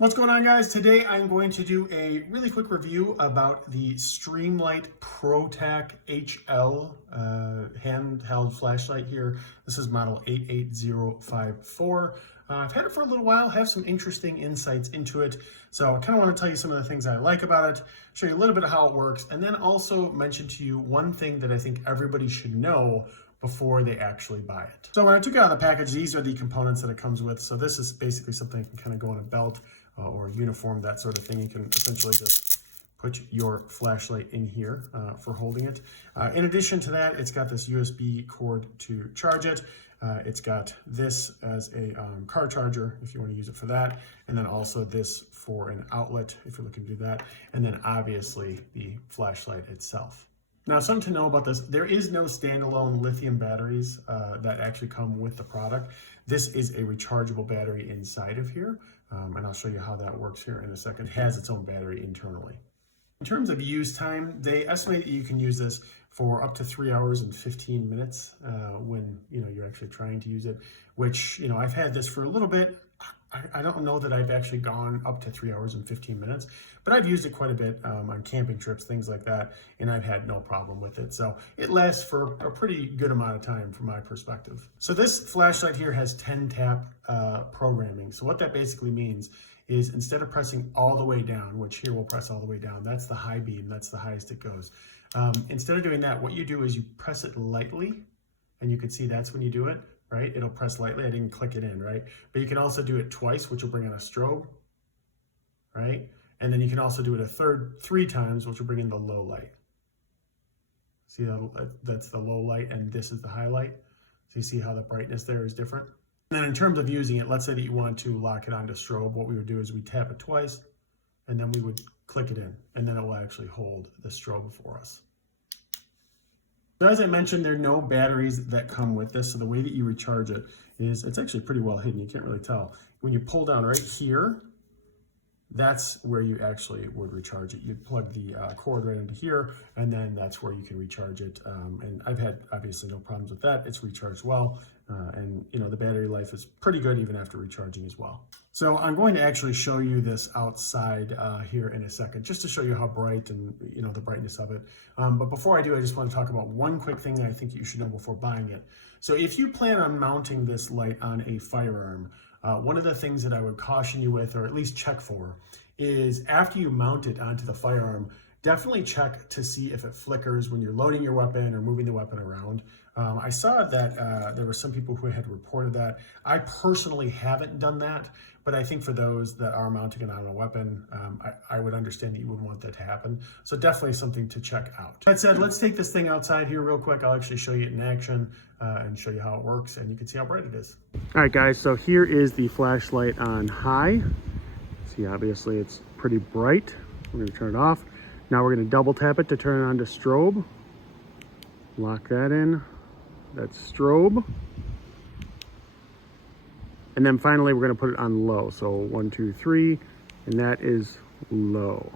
What's going on, guys? Today I'm going to do a really quick review about the Streamlight ProTac HL handheld flashlight here. This is model 88054. I've had it for a little while, have some interesting insights into it. So I kind of want to tell you some of the things I like about it, show you a little bit of how it works, and then also mention to you one thing that I think everybody should know before they actually buy it. So when I took it out of the package, these are the components that it comes with. So this is basically something that can kind of go in a belt or a uniform, that sort of thing. You can essentially just put your flashlight in here for holding it. In addition to that, it's got this USB cord to charge it. It's got this as a car charger if you want to use it for that, and then also this for an outlet if you're looking to do that, and then obviously the flashlight itself. Now, something to know about this, there is no standalone lithium batteries that actually come with the product. This is a rechargeable battery inside of here, and I'll show you how that works here in a second. It has its own battery internally. In terms of use time, they estimate that you can use this for up to 3 hours and 15 minutes when you're actually trying to use it, which I've had this for a little bit. I don't know that I've actually gone up to 3 hours and 15 minutes, but I've used it quite a bit on camping trips, things like that, and I've had no problem with it. So it lasts for a pretty good amount of time from my perspective. So this flashlight here has 10-tap programming. So what that basically means is instead of pressing all the way down, which here we'll press all the way down, that's the high beam, that's the highest it goes. Instead of doing that, what you do is you press it lightly, and you can see that's when you do it. Right? It'll press lightly. I didn't click it in, right? But you can also do it twice, which will bring on a strobe, right? And then you can also do it three times, which will bring in the low light. See, that's the low light, and this is the highlight. So you see how the brightness there is different. And then in terms of using it, let's say that you want to lock it onto strobe. What we would do is we tap it twice, and then we would click it in, and then it will actually hold the strobe for us. So as I mentioned, there are no batteries that come with this. So the way that you recharge it is, it's actually pretty well hidden. You can't really tell. When you pull down right here, that's where you actually would recharge it. You'd plug the cord right into here, and then that's where you can recharge it. And I've had obviously no problems with that. It's recharged well. And the battery life is pretty good even after recharging as well. So I'm going to actually show you this outside here in a second, just to show you how bright and the brightness of it. But before I do, I just want to talk about one quick thing that I think you should know before buying it. So if you plan on mounting this light on a firearm, one of the things that I would caution you with, or at least check for, is after you mount it onto the firearm, definitely check to see if it flickers when you're loading your weapon or moving the weapon around. I saw that there were some people who had reported that. I personally haven't done that, but I think for those that are mounting it on a weapon, I would understand that you would want that to happen. So definitely something to check out. That said, let's take this thing outside here real quick. I'll actually show you it in action and show you how it works, and you can see how bright it is. All right, guys, so here is the flashlight on high. See, obviously it's pretty bright. We're gonna turn it off. Now we're gonna double tap it to turn it on to strobe. Lock that in. That's strobe. And then finally we're gonna put it on low. So 1, 2, 3, and that is low.